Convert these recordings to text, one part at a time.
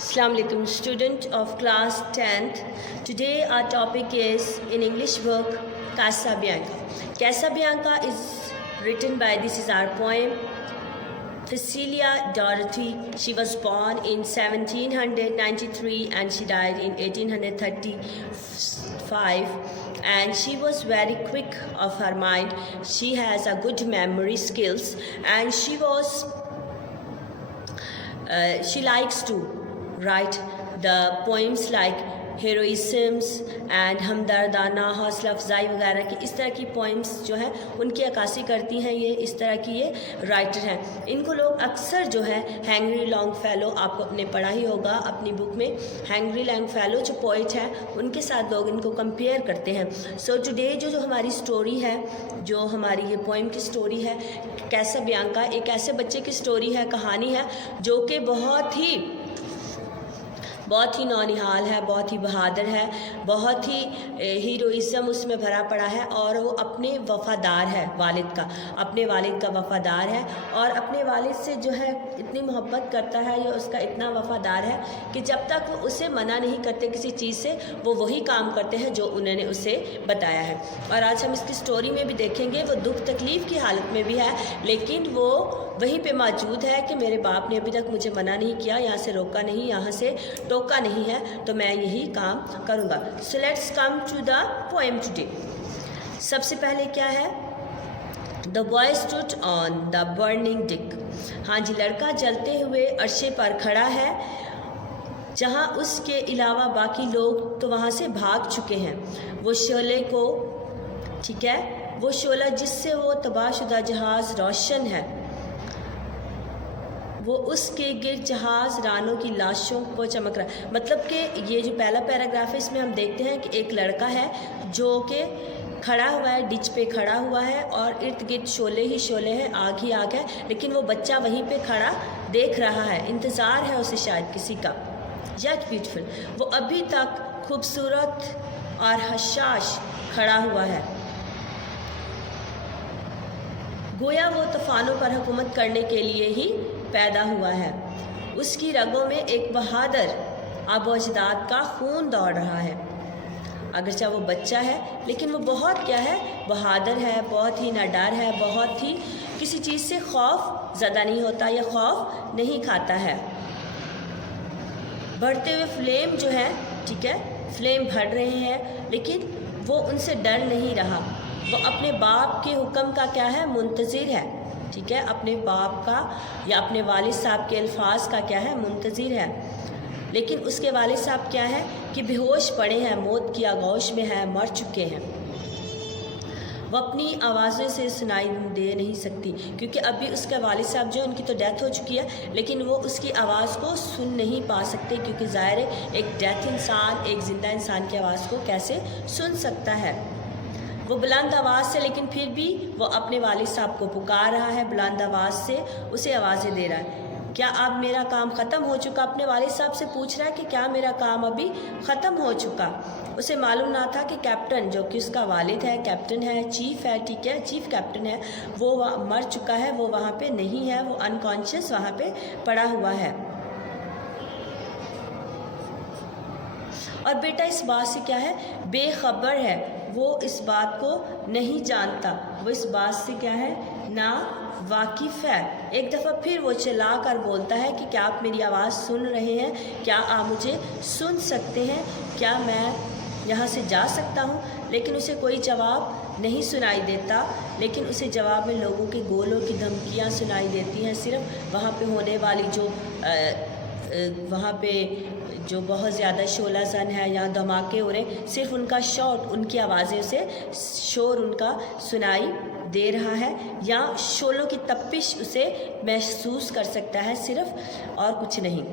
Assalamu alaikum, student of class 10th. Today our topic is in English book Casabianca. Casabianca is written by, this is our poem, Cecilia Dorothy. She was born in 1793 and she died in 1835. And she was very quick of her mind. She has a good memory skills, and she likes to write the poems like heroisms and हमदर्दाना, हौसला अफजाई वगैरह की इस तरह की poems जो हैं उनकी अक्कासी करती हैं। ये इस तरह की ये राइटर हैं। इनको लोग अक्सर जो है हेनरी लॉन्गफेलो, आपको अपने पढ़ा ही होगा अपनी बुक में, हेनरी लॉन्गफेलो जो पोइट हैं उनके साथ लोग इनको कंपेयर करते हैं। सो टुडे जो हमारी स्टोरी है, जो हमारी ये पोइम की स्टोरी है कैसाबियांका, एक ऐसे बच्चे की स्टोरी है, कहानी है जो कि बहुत ही नौनिहाल है, बहुत ही बहादुर है, बहुत ही हीरोइज़म उसमें भरा पड़ा है। और वो अपने वफ़ादार है, अपने वालिद का वफ़ादार है और अपने वालिद से जो है इतनी मोहब्बत करता है, ये उसका इतना वफ़ादार है कि जब तक वो उसे मना नहीं करते किसी चीज़ से, वो वही काम करते हैं जो उन्होंने उसे बताया है। और आज हम इसकी स्टोरी में भी देखेंगे, वो दुख तकलीफ़ की हालत में भी है, लेकिन वो वहीं पे मौजूद है कि मेरे बाप ने अभी तक मुझे मना नहीं किया, यहाँ से रोका नहीं, यहाँ से टोका नहीं है, तो मैं यही काम करूँगा। So let's come to the poem today. सबसे पहले क्या है, the boy stood on the burning deck. हाँ जी, लड़का जलते हुए अर्शे पर खड़ा है, जहाँ उसके अलावा बाकी लोग तो वहाँ से भाग चुके हैं। वो शोले को, ठीक है, वो शोला जिससे वो तबाहशुदा जहाज़ रोशन है, वो उसके गिर्द जहाज़ रानों की लाशों को चमक रहा है। मतलब कि ये जो पहला पैराग्राफ है इसमें हम देखते हैं कि एक लड़का है जो कि खड़ा हुआ है, डिच पे खड़ा हुआ है और इर्द गिर्द शोले ही शोले हैं, आग ही आग है, लेकिन वो बच्चा वहीं पे खड़ा देख रहा है, इंतज़ार है उसे शायद किसी का। यट ब्यूटीफुल, वो अभी तक खूबसूरत और हशाश खड़ा हुआ है, गोया वो तूफ़ानों पर हुकूमत करने के लिए ही पैदा हुआ है। उसकी रगों में एक बहादुर आबो अजदाद का खून दौड़ रहा है। अगरचे वो बच्चा है लेकिन वो बहुत क्या है, बहादुर है, बहुत ही निडर है, बहुत ही किसी चीज़ से खौफ ज़दा नहीं होता या खौफ नहीं खाता है। बढ़ते हुए फ्लेम जो है, ठीक है, फ्लेम बढ़ रहे हैं, लेकिन वो उनसे डर नहीं रहा। वो अपने बाप के हुक्म का क्या है, मुंतज़िर है, ठीक है, अपने बाप का या अपने वालिद साहब के अल्फाज का क्या है, मुंतज़िर है। लेकिन उसके वालिद साहब क्या है कि बेहोश पड़े हैं, मौत की आगोश में है, मर चुके हैं। वो अपनी आवाज़ों से सुनाई दे नहीं सकती, क्योंकि अभी उसके वालिद साहब जो, उनकी तो डेथ हो चुकी है, लेकिन वो उसकी आवाज़ को सुन नहीं पा सकते, क्योंकि ज़ाहिर है एक डेथ इंसान एक ज़िंदा इंसान की आवाज़ को कैसे सुन सकता है। वो बुलंद आवाज़ से, लेकिन फिर भी वो अपने वालिद साहब को पुकार रहा है, बुलंद आवाज़ से उसे आवाज़ें दे रहा है। क्या अब मेरा काम ख़त्म हो चुका? अपने वालिद साहब से पूछ रहा है कि क्या मेरा काम अभी ख़त्म हो चुका? उसे मालूम ना था कि कैप्टन, जो कि उसका वालिद है, कैप्टन है, चीफ़ है, ठीक है, चीफ़ कैप्टन है, वो मर चुका है, वो वहाँ पे नहीं है, वो अनकॉन्शियस वहाँ पे पड़ा हुआ है। और बेटा इस बात से क्या है, बेखबर है, वो इस बात को नहीं जानता, वो इस बात से क्या है, ना वाकिफ़ है। एक दफ़ा फिर वो चिल्ला कर बोलता है कि क्या आप मेरी आवाज़ सुन रहे हैं? क्या आप मुझे सुन सकते हैं? क्या मैं यहाँ से जा सकता हूँ? लेकिन उसे कोई जवाब नहीं सुनाई देता, लेकिन उसे जवाब में लोगों के गोलों की धमकियाँ सुनाई देती हैं। सिर्फ वहाँ पे होने वाली वहाँ पे जो बहुत ज़्यादा शोला सन है या धमाके हो रहे, सिर्फ उनका शॉट, उनकी आवाज़ें से शोर उनका सुनाई दे रहा है, या शोलों की तपिश उसे महसूस कर सकता है, सिर्फ और कुछ नहीं।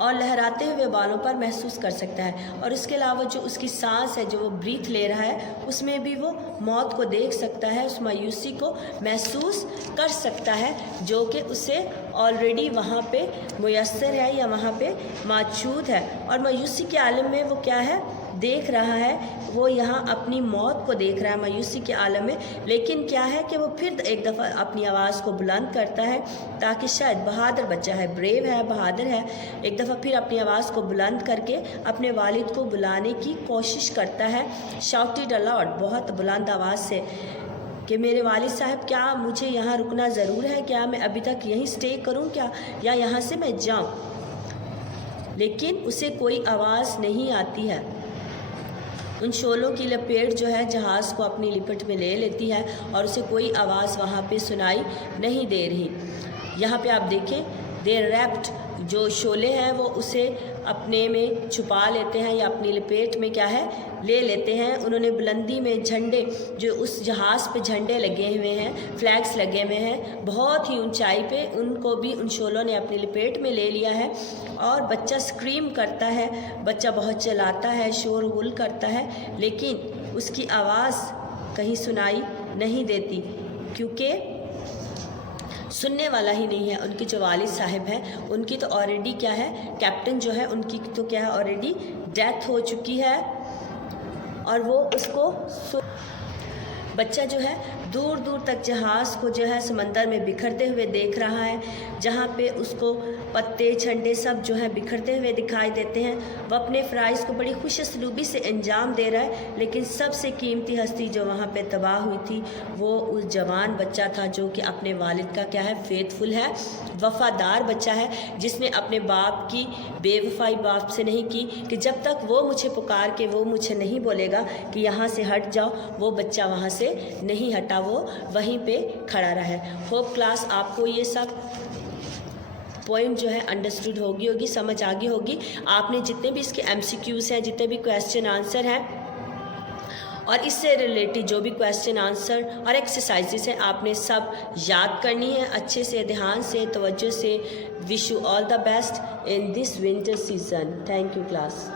और लहराते हुए बालों पर महसूस कर सकता है। और उसके अलावा जो उसकी सांस है, जो वो ब्रीथ ले रहा है, उसमें भी वो मौत को देख सकता है, उस मायूसी को महसूस कर सकता है, जो कि उसे ऑलरेडी वहाँ पे मुयस्सर है या वहाँ पे मौजूद है। और मायूसी के आलम में वो क्या है, دیکھ رہا ہے، وہ یہاں اپنی موت کو دیکھ رہا ہے مایوسی کے عالم میں، لیکن کیا ہے کہ وہ پھر ایک دفعہ اپنی آواز کو بلند کرتا ہے تاکہ شاید بہادر بچہ ہے، بریو ہے، بہادر ہے، ایک دفعہ پھر اپنی آواز کو بلند کر کے اپنے والد کو بلانے کی کوشش کرتا ہے، شاؤٹڈ الاؤڈ، بہت بلند آواز سے کہ میرے والد صاحب کیا مجھے یہاں رکنا ضرور ہے، کیا میں ابھی تک یہیں سٹے کروں کیا، یا یہاں سے میں جاؤں؟ لیکن اسے کوئی آواز نہیں آتی ہے۔ ان شعلوں کی لپیٹ جو ہے جہاز کو اپنی لپٹ میں لے لیتی ہے اور اسے کوئی آواز وہاں پہ سنائی نہیں دے رہی۔ یہاں پہ آپ دیکھیں دے ریپٹ، جو شعلے ہیں وہ اسے اپنے میں چھپا لیتے ہیں یا اپنی لپیٹ میں کیا ہے لے لیتے ہیں۔ انہوں نے بلندی میں جھنڈے، جو اس جہاز پہ جھنڈے لگے ہوئے ہیں، فلیگز لگے ہوئے ہیں بہت ہی اونچائی پہ، ان کو بھی ان شعلوں نے اپنی لپیٹ میں لے لیا ہے، اور بچہ سکریم کرتا ہے، بچہ بہت چلاتا ہے، شور غل کرتا ہے، لیکن اس کی آواز کہیں سنائی نہیں دیتی کیونکہ سننے والا ہی نہیں ہے۔ ان کے جو والد صاحب ہیں ان کی تو آلریڈی کیا ہے، کیپٹن جو ہے ان کی تو کیا ہے آلریڈی ڈیتھ ہو چکی ہے، اور وہ اس کو بچہ جو ہے دور دور تک جہاز کو جو ہے سمندر میں بکھرتے ہوئے دیکھ رہا ہے، جہاں پہ اس کو پتے چھنٹے سب جو ہیں بکھرتے ہوئے دکھائی دیتے ہیں۔ وہ اپنے فرائض کو بڑی خوش اسلوبی سے انجام دے رہا ہے، لیکن سب سے قیمتی ہستی جو وہاں پہ تباہ ہوئی تھی وہ اس جوان بچہ تھا جو کہ اپنے والد کا کیا ہے فیتھفل ہے، وفادار بچہ ہے، جس نے اپنے باپ کی بے وفائی باپ سے نہیں کی کہ جب تک وہ مجھے پکار کے وہ مجھے نہیں بولے گا کہ یہاں سے ہٹ جاؤ، وہ بچہ وہاں سے نہیں ہٹا، وہ وہیں پہ کھڑا رہا ہے۔ ہوپ کلاس آپ کو یہ سب پوئم جو ہے انڈرسٹوڈ ہوگی، سمجھ آگی ہوگی۔ آپ نے جتنے بھی اس کے ایم سی کیوز ہیں، جتنے بھی کویسچن آنسر ہیں اور اس سے ریلیٹڈ جو بھی کویسچن آنسر اور ایکسرسائزز ہیں، آپ نے سب یاد کرنی ہے اچھے سے، دھیان سے، توجہ سے۔ Wish you all the best in this winter season. Thank you class.